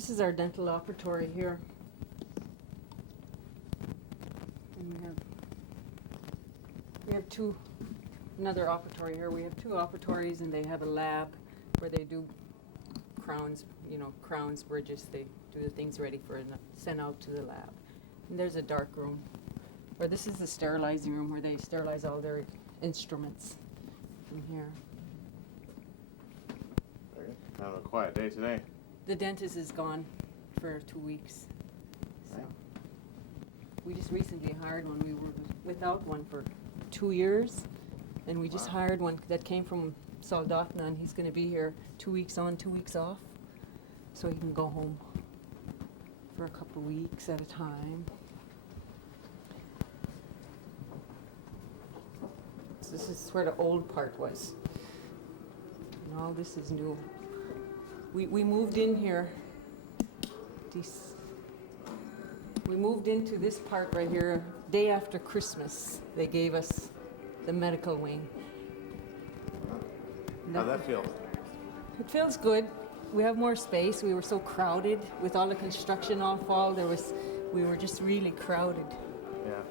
This is our dental operatory here. And we have another operatory here. We have two operatories and they have a lab where they do crowns, crowns, bridges. They do the things ready for send out to the lab. And there's a dark room. Or this is the sterilizing room where they sterilize all their instruments in here. Very good. Kind of a quiet day today. The dentist is gone for 2 weeks. So Right. we just recently hired one. We were without one for 2 years. And we just Wow. hired one that came from Soldotna, and he's going to be here 2 weeks on, 2 weeks off. So he can go home for a couple of weeks at a time. So this is where the old part was. And all this is new. We moved in here. We moved into this part right here day after Christmas. They gave us the medical wing. How'd that feel? It feels good. We have more space. We were so crowded with all the construction all fall. We were just really crowded. Yeah.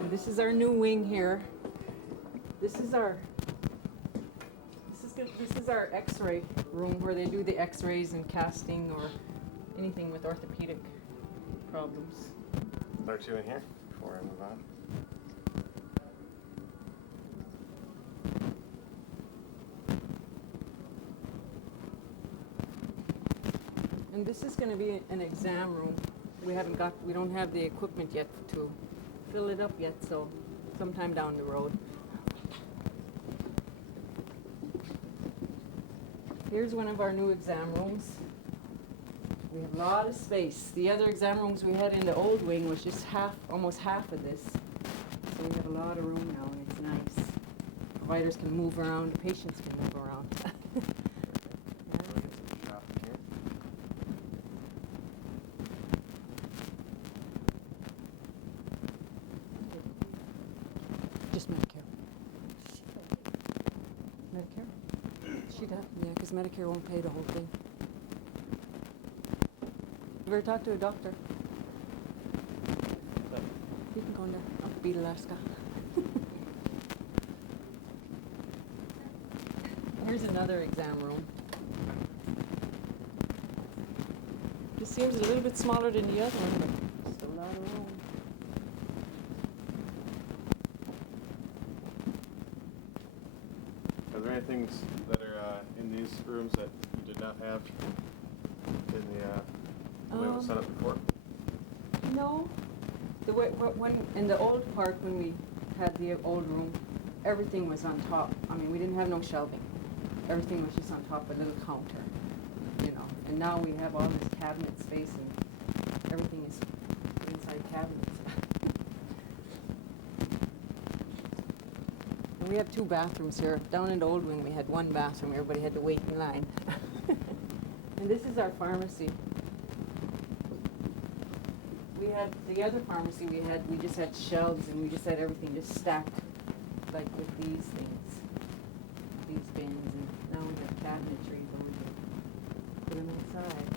And this is our new wing here. This is our X-ray room where they do the X-rays and casting or anything with orthopedic problems. Start you in here before I move on. And this is going to be an exam room. We don't have the equipment yet to fill it up yet, so sometime down the road. Here's one of our new exam rooms. We have a lot of space. The other exam rooms we had in the old wing was just almost half of this. So we have a lot of room now, and it's nice. Providers can move around, the patients can move around. We'll get some shopping here. Just Medicare. Medicare? She'd have, yeah, because Medicare won't pay the whole thing. You ever talk to a doctor? You can go in there. I'll beat Alaska. Here's another exam room. This seems a little bit smaller than the other one, but still a lot of room. Are there any things that are in these rooms that you did not have in the way it was set up before? No. In the old part, when we had the old room, everything was on top. I mean, we didn't have no shelving. Everything was just on top of a little counter, And now we have all this cabinet space, and everything is inside cabinets. And we have 2 bathrooms here. Down in the old wing, we had 1 bathroom. Everybody had to wait in line. And this is our pharmacy. We had the other pharmacy we just had shelves, and we just had everything just stacked like with these things, these bins, and now we have cabinetry going to put them inside.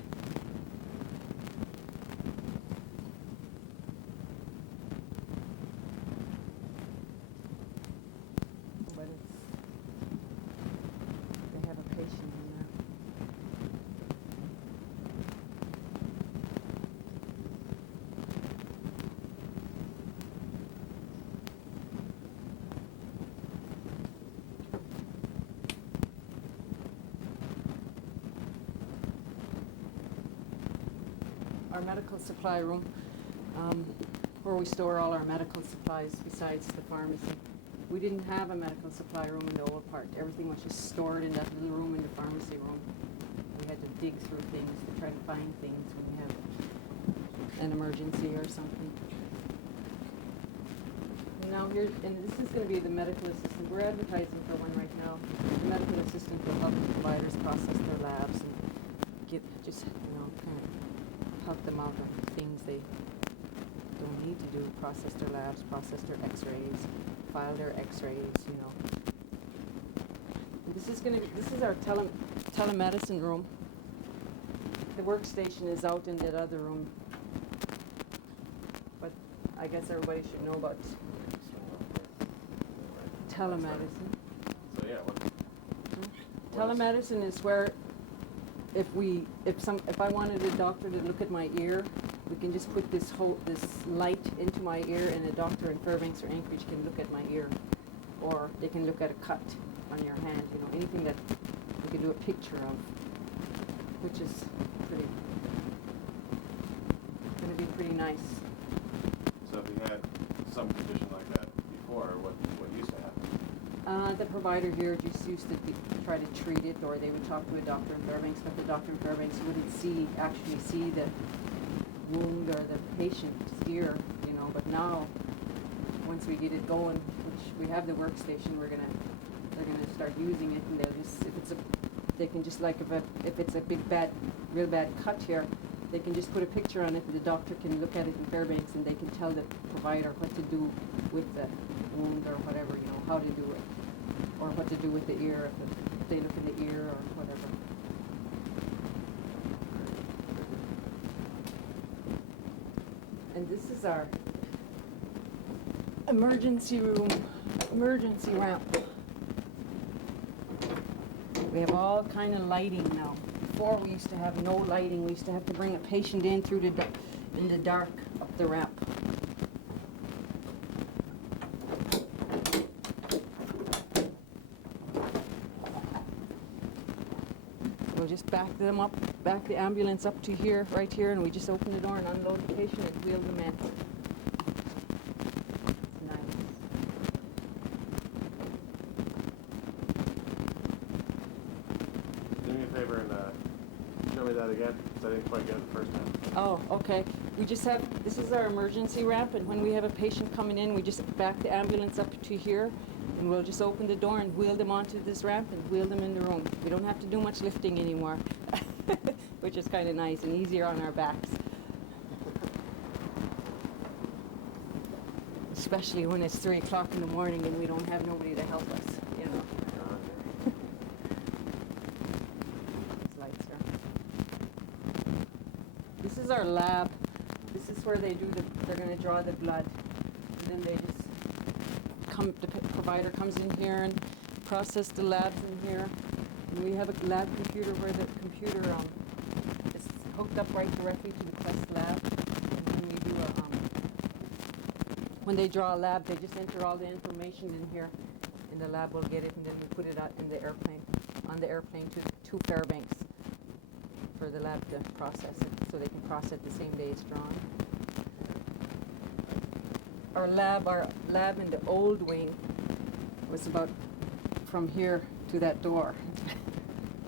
But they have a patient in there. Our medical supply room, where we store all our medical supplies besides the pharmacy. We didn't have a medical supply room in the old part. Everything was just stored in that little room in the pharmacy room. We had to dig through things to try to find things when we have an emergency or something. And now here, and this is going to be the medical assistant. We're advertising for one right now. The medical assistant will help the providers process their labs and kind of help them out on things they don't need to do, process their labs, process their x-rays, file their x-rays, This is our telemedicine room. The workstation is out in that other room. But I guess everybody should know about telemedicine. So yeah, what Telemedicine is where if I wanted a doctor to look at my ear, we can just put this light into my ear, and a doctor in Fairbanks or Anchorage can look at my ear, or they can look at a cut on your hand. You know, anything that we can do a picture of, which is going to be pretty nice. So if you had some condition like that before, what used to happen? The provider here just used to try to treat it, or they would talk to a doctor in Fairbanks, but the doctor in Fairbanks wouldn't actually see the wound or the patient's ear, you know. But now, once we get it going, which we have the workstation, they're gonna start using it, and they can just like if it's a real bad cut here, they can just put a picture on it, and the doctor can look at it in Fairbanks, and they can tell the provider what to do with the wound or whatever, you know, how to do it, or what to do with the ear if they look in the ear or whatever. And this is our emergency ramp. We have all kind of lighting now. Before we used to have no lighting. We used to have to bring a patient in in the dark up the ramp. We'll just back the ambulance up to here, right here, and we just open the door and unload the patient and wheel them in. It's nice. Do me a favor and show me that again, because I didn't quite get it the first time. Oh, okay. This is our emergency ramp, and when we have a patient coming in, we just back the ambulance up to here, and we'll just open the door and wheel them onto this ramp and wheel them in the room. We don't have to do much lifting anymore, which is kind of nice and easier on our backs. Especially when it's 3 o'clock in the morning and we don't have nobody to help us, you know. These lights here. This is our lab. This is where they're going to draw the blood. And then they just the provider comes in here and process the labs in here. And we have a lab computer where the computer is hooked up right directly to the Quest lab. And when we do when they draw a lab, they just enter all the information in here, and the lab will get it, and then we put it out in the airplane, to Fairbanks for the lab to process it, so they can process it the same day it's drawn. Our lab in the old wing was about from here to that door.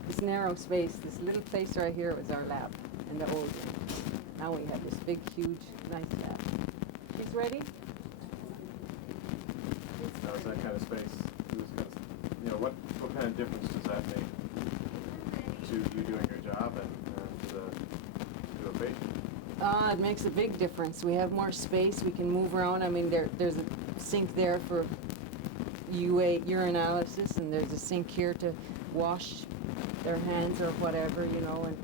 This narrow space, this little place right here was our lab in the old wing. Now we have this big, huge, nice lab. She's ready? Now is that kind of space, what kind of difference does that make to you doing your job and to a patient? It makes a big difference. We have more space. We can move around. I mean, there's a sink there for urinalysis, and there's a sink here to wash their hands or whatever, you know. And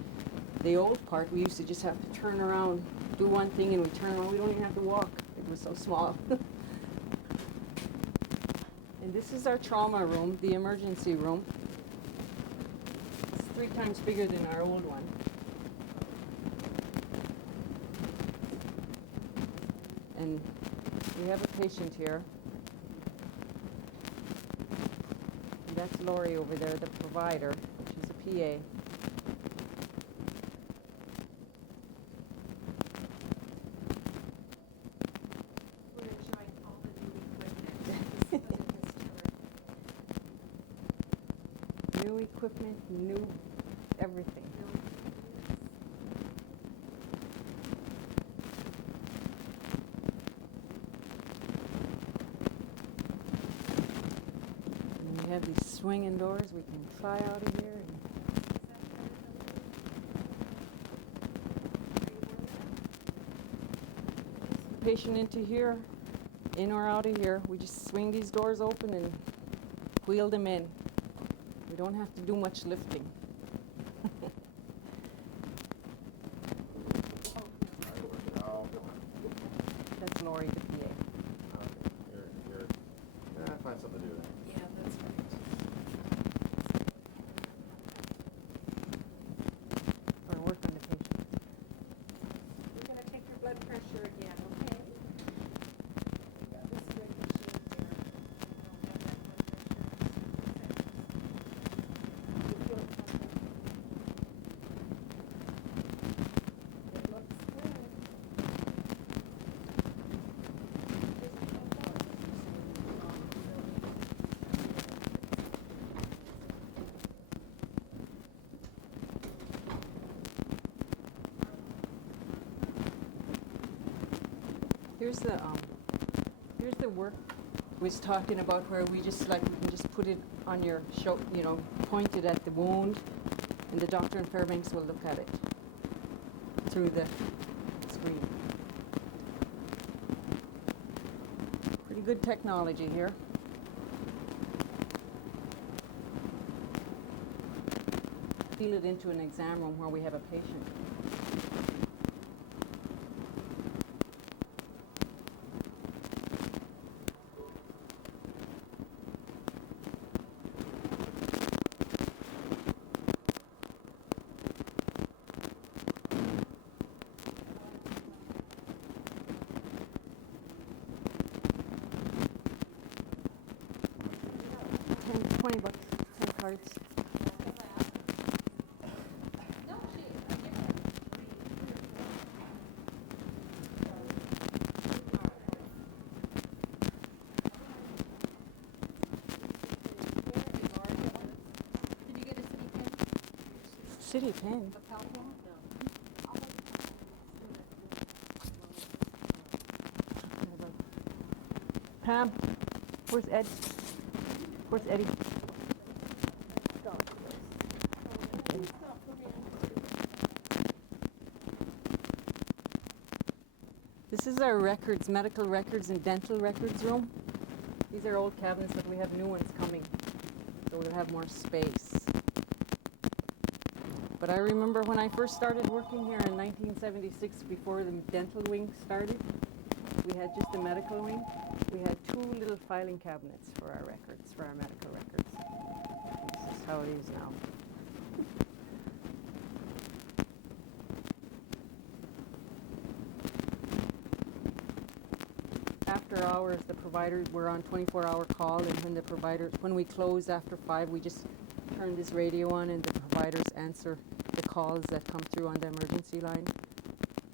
the old part, we used to just have to turn around, do one thing, and we turn around. We don't even have to walk. It was so small. And this is our trauma room, the emergency room. It's 3 times bigger than our old one. And we have a patient here. And that's Lori over there, the provider. She's a PA. We're showing all the new equipment. New equipment, new everything. And we have these swinging doors we can fly out of here. Patient into here, in or out of here. We just swing these doors open and wheel them in. We don't have to do much lifting. Here's the work we was talking about where we just like, we can just put it on your show, you know, point it at the wound, and the doctor in Fairbanks will look at it through the screen. Pretty good technology here. Feel it into an exam room where we have a patient. $20, 10 cards. Did you get a city pen? City pen. A California? Pam, where's Ed? Where's Eddie? This is our records, medical records and dental records room. These are old cabinets, but we have new ones coming, so we'll have more space. But I remember when I first started working here in 1976, before the dental wing started, we had just a medical wing. We had 2 little filing cabinets for our records, for our medical records. This is how it is now. After hours, the providers were on 24-hour call, and when we close after 5, we just turn this radio on, and the providers answer the calls that come through on the emergency line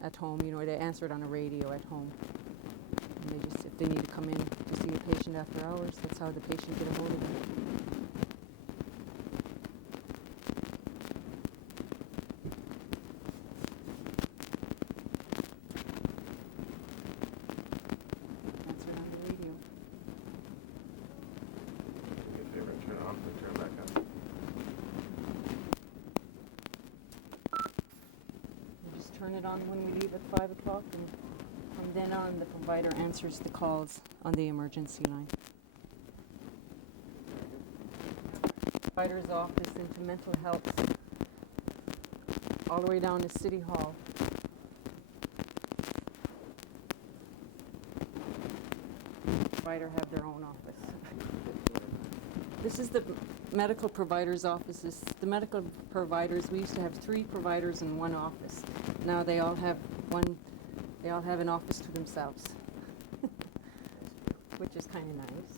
at home. You know, they answer it on a radio at home. And they just, if they need to come in to see a patient after hours, that's how the patient get a hold of them. Answer it on the radio. Do me a favor and turn it off and turn it back on. We just turn it on when we leave at 5 o'clock, and from then on, the provider answers the calls on the emergency line. Provider's office into mental health, all the way down to City Hall. Provider have their own office. This is the medical provider's offices. The medical providers, we used to have 3 providers in one office. Now they all have an office to themselves, which is kind of nice.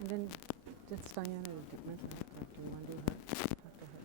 And then, that's Diana, the mental health. Do you want to do her? After her.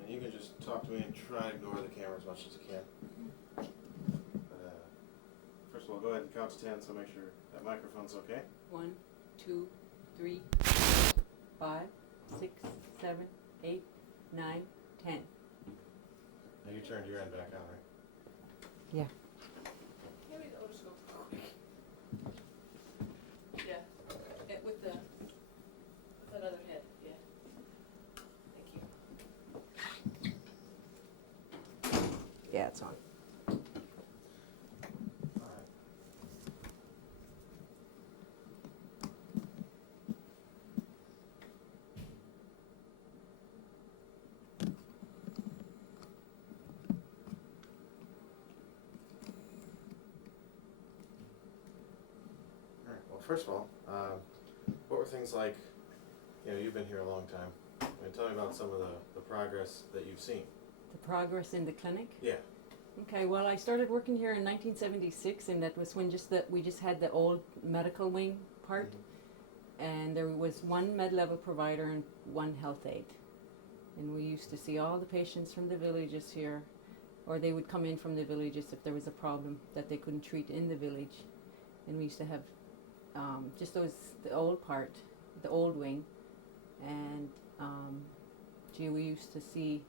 And you can just talk to me and try to ignore the camera as much as you can. But, first of all, go ahead and count to 10, so make sure that microphone's okay. 1, 2, 3, 5, 6, 7, 8, 9, 10. Now you turned your end back on, right? Yeah. Maybe the otoscope. Yeah, with that other head, yeah. Thank you. Yeah, it's on. All right. All right. Well, first of all, what were things like? You know, you've been here a long time. I mean, tell me about some of the progress that you've seen. The progress in the clinic? Yeah. Okay, well, I started working here in 1976, and that was when we just had the old medical wing part, and there was one med-level provider and one health aide. And we used to see all the patients from the villages here, or they would come in from the villages if there was a problem that they couldn't treat in the village. And we used to have just the old part, the old wing, and we used to see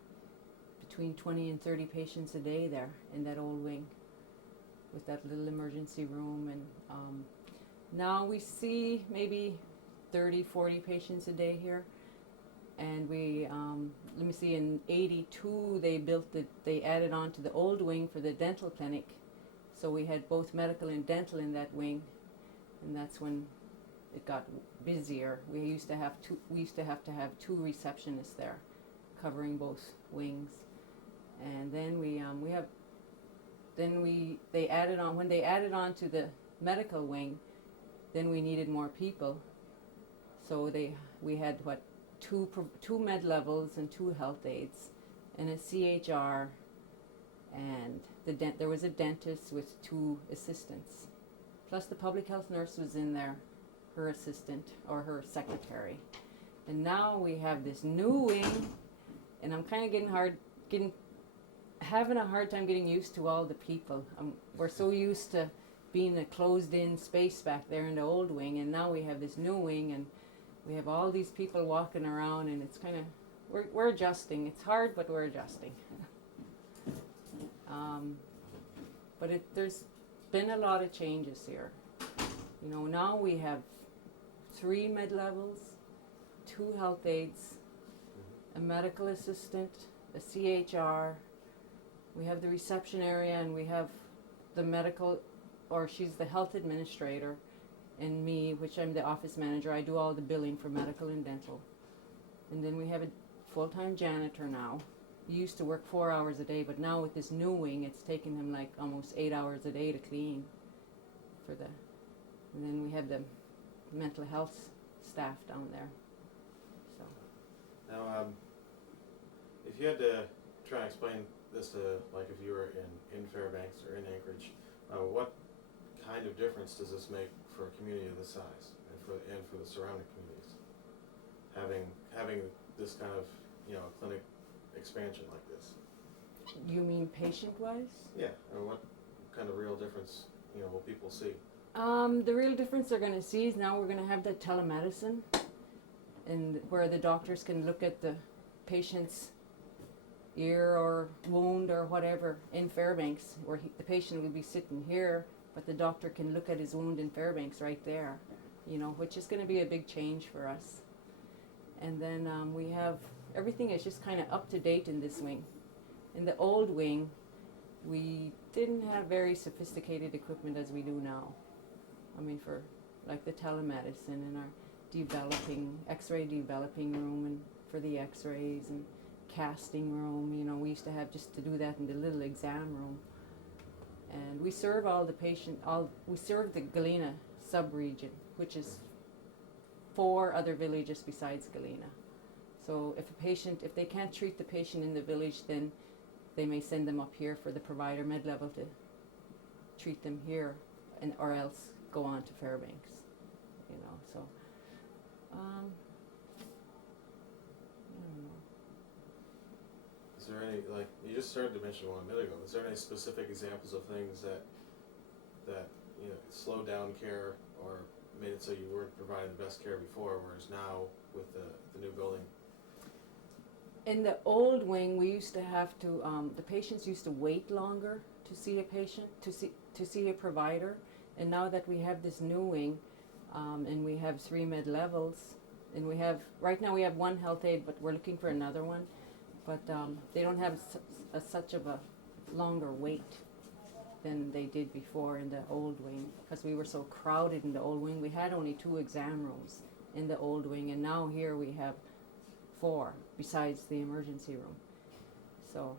between 20 and 30 patients a day there in that old wing with that little emergency room. And now we see maybe 30, 40 patients a day here. And we, let me see, in 82 they added on to the old wing for the dental clinic. So we had both medical and dental in that wing. And that's when it got busier. We used to have to have two receptionists there covering both wings. And then they added on, when they added on to the medical wing, then we needed more people. So we had two med levels and two health aides and a CHR, and there was a dentist with two assistants. Plus the public health nurse was in there, her assistant or her secretary. And now we have this new wing, and I'm kind of having a hard time getting used to all the people. We're so used to being a closed-in space back there in the old wing, and now we have this new wing, and we have all these people walking around, and it's kind of, we're adjusting. It's hard, but we're adjusting. But there's been a lot of changes here. You know, now we have 3 med levels, 2 health aides, a medical assistant, a CHR. We have the reception area, and we have the medical, or she's the health administrator, and me, which I'm the office manager. I do all the billing for medical and dental. And then we have a full-time janitor now. He used to work 4 hours a day, but now with this new wing, it's taking him like almost 8 hours a day to clean and then we have the mental health staff down there. So Now, if you had to try and explain this to, like, if you were in Fairbanks or in Anchorage, what kind of difference does this make for a community of this size and for the surrounding communities? Having this kind of, clinic expansion like this. you mean patient-wise? Yeah. Or what kind of real difference, will people see? The real difference they're going to see is now we're going to have that telemedicine, and where the doctors can look at the patient's ear or wound or whatever in Fairbanks, where the patient will be sitting here, but the doctor can look at his wound in Fairbanks right there, which is going to be a big change for us. And then we have, everything is just kind of up to date in this wing. In the old wing, we didn't have very sophisticated equipment as we do now. I mean, for like the telemedicine and our X-ray developing room, and for the X-rays, and casting room, we used to have just to do that in the little exam room. And we serve we serve the Galena sub-region, which is 4 other villages besides Galena. So if they can't treat the patient in the village, then they may send them up here for the provider med-level to treat them here, or else go on to Fairbanks, so I don't know. Is there any, like, you just started to mention one a minute ago, is there any specific examples of things that slowed down care or made it so you weren't providing the best care before, whereas now with the new building? In the old wing, we used to have to, the patients used to wait longer to see a patient, to see a provider. And now that we have this new wing, and we have 3 med levels, and right now we have 1 health aide, but we're looking for another one. But they don't have such of a longer wait than they did before in the old wing, because we were so crowded in the old wing. We had only 2 exam rooms in the old wing, and now here we have 4 besides the emergency room. So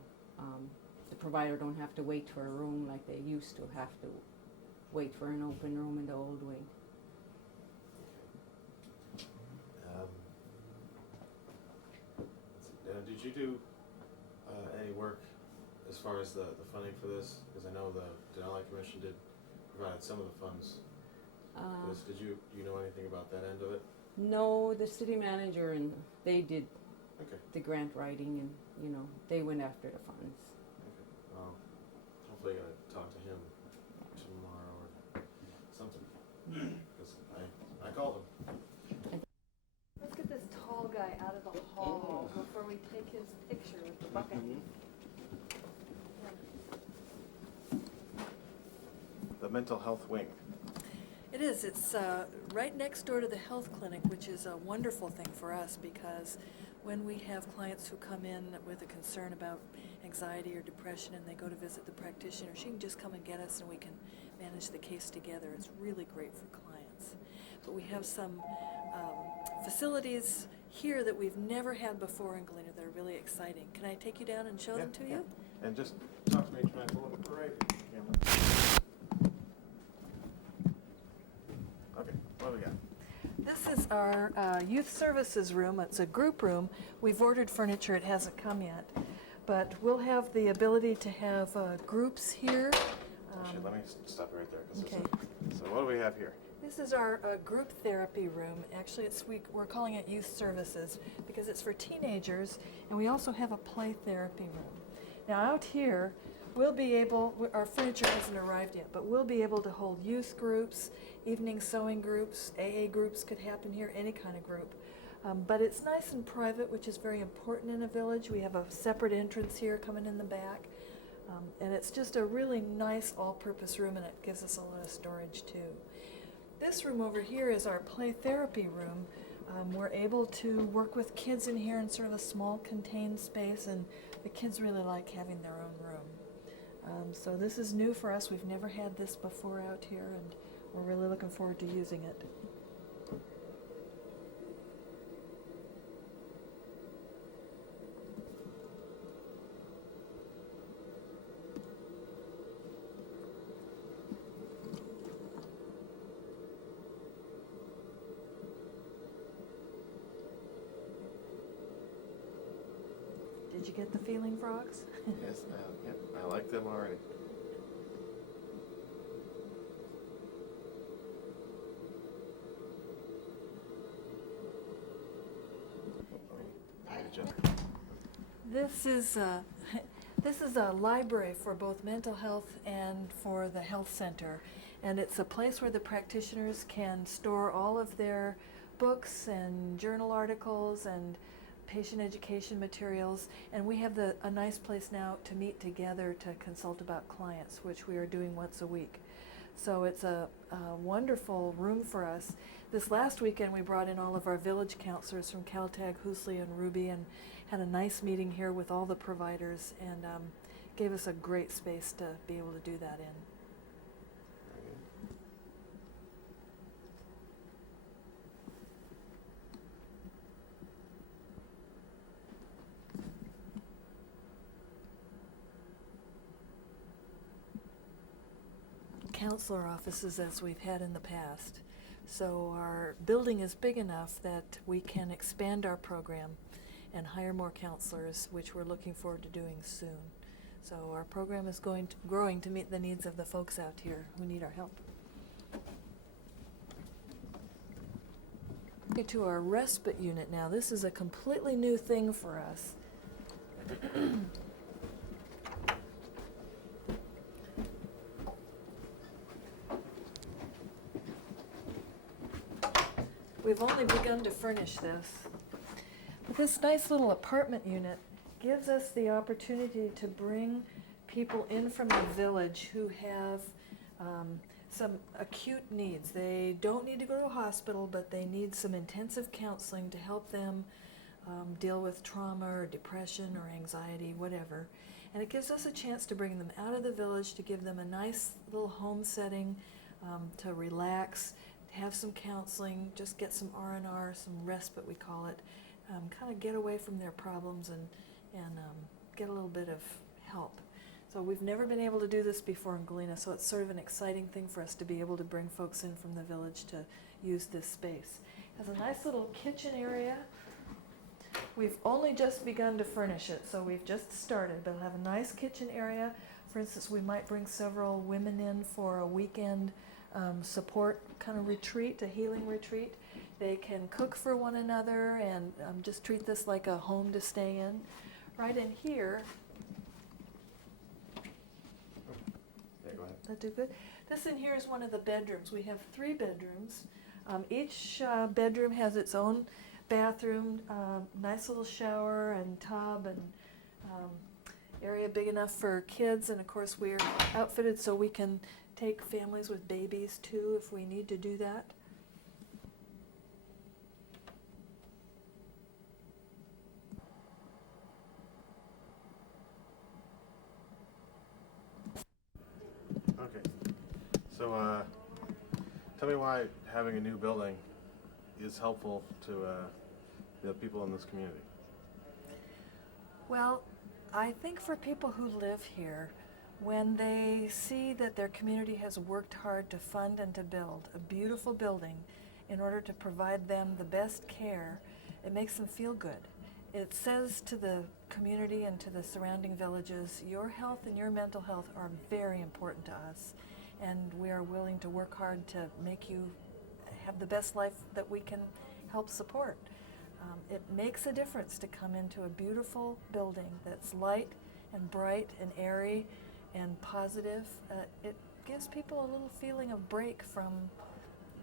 the provider don't have to wait for a room like they used to have to wait for an open room in the old wing. Did you do any work as far as the funding for this, because I know the Denali Commission did provide some of the funds for this. Did you know anything about that end of it? No, the city manager and they did Okay. the grant writing, and they went after the funds. Okay. Well, hopefully I gotta talk to him tomorrow or something. Because I called him. Let's get this tall guy out of the hall before we take his picture with the bucket. The mental health wing. It is. It's right next door to the health clinic, which is a wonderful thing for us because when we have clients who come in with a concern about anxiety or depression and they go to visit the practitioner, she can just come and get us and we can manage the case together. It's really great for clients. But we have some facilities here that we've never had before in Galena that are really exciting. Can I take you down and show them to you? And just talk to me, try and pull it right. Okay, what do we got? This is our youth services room. It's a group room. We've ordered furniture. It hasn't come yet. But we'll have the ability to have groups here. Actually, let me stop you right there. 'Cause Okay. So what do we have here? This is our group therapy room. Actually, we're calling it youth services because it's for teenagers, and we also have a play therapy room. Now out here, we'll be able, our furniture hasn't arrived yet, but we'll be able to hold youth groups, evening sewing groups, AA groups could happen here, any kind of group. But it's nice and private, which is very important in a village. We have a separate entrance here coming in the back. And it's just a really nice all-purpose room, and it gives us a lot of storage too. This room over here is our play therapy room. We're able to work with kids in here in sort of a small contained space, and the kids really like having their own room. So this is new for us. We've never had this before out here, and we're really looking forward to using it. Did you get the feeling, frogs? Yes, yep, I like them already. This is a library for both mental health and for the health center, and it's a place where the practitioners can store all of their books and journal articles and patient education materials, and we have a nice place now to meet together to consult about clients, which we are doing once a week. So it's a wonderful room for us. This last weekend we brought in all of our village counselors from Caltag, Hoosley, and Ruby, and had a nice meeting here with all the providers, and gave us a great space to be able to do that in. Counselor offices as we've had in the past. So our building is big enough that we can expand our program and hire more counselors, which we're looking forward to doing soon. So our program is growing to meet the needs of the folks out here who need our help. Get to our respite unit now. This is a completely new thing for us. We've only begun to furnish this. But this nice little apartment unit gives us the opportunity to bring people in from the village who have some acute needs. They don't need to go to a hospital, but they need some intensive counseling to help them deal with trauma or depression or anxiety, whatever. And it gives us a chance to bring them out of the village, to give them a nice little home setting, to relax, have some counseling, just get some R&R, some respite we call it, kind of get away from their problems and get a little bit of help. So we've never been able to do this before in Galena, so it's sort of an exciting thing for us to be able to bring folks in from the village to use this space. It has a nice little kitchen area. We've only just begun to furnish it, so we've just started, but it'll have a nice kitchen area. For instance, we might bring several women in for a weekend support kind of retreat, a healing retreat. They can cook for one another and just treat this like a home to stay in. Right in here, Yeah, go ahead. that do good. This in here is one of the bedrooms. We have 3 bedrooms. Each bedroom has its own bathroom, nice little shower and tub, and area big enough for kids. And of course, we're outfitted so we can take families with babies too if we need to do that. Okay. So, tell me why having a new building is helpful to the people in this community. Well, I think for people who live here, when they see that their community has worked hard to fund and to build a beautiful building in order to provide them the best care, it makes them feel good. It says to the community and to the surrounding villages, your health and your mental health are very important to us, and we are willing to work hard to make you have the best life that we can help support. It makes a difference to come into a beautiful building that's light and bright and airy and positive. It gives people a little feeling of break from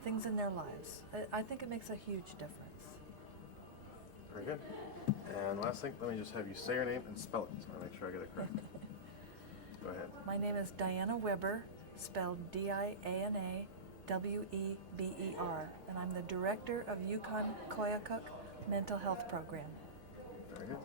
things in their lives. I think it makes a huge difference. Very good. And last thing, let me just have you say your name and spell it, so I make sure I get it correct. Go ahead. My name is Diana Weber, spelled D-I-A-N-A-W-E-B-E-R, and I'm the director of Yukon Koyukuk Mental Health Program. Very good.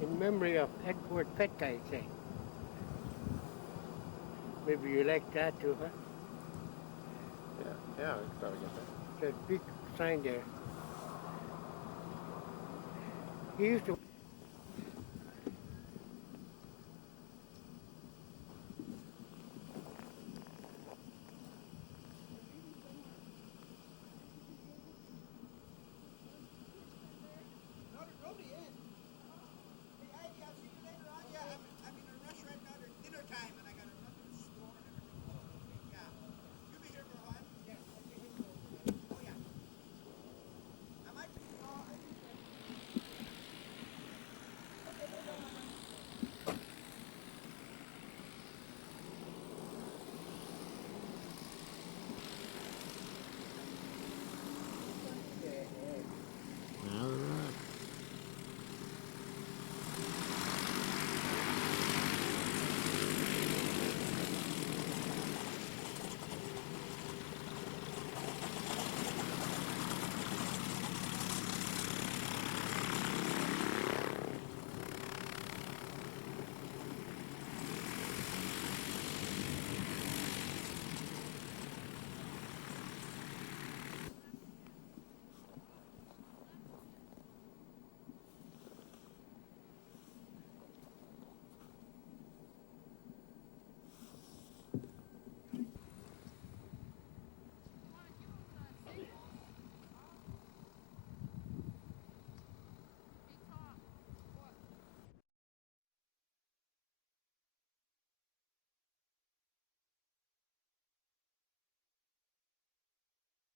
In memory of Edward Peck, I say. Maybe you like that too, huh? Yeah, I could probably get that. There's a big sign there. He used to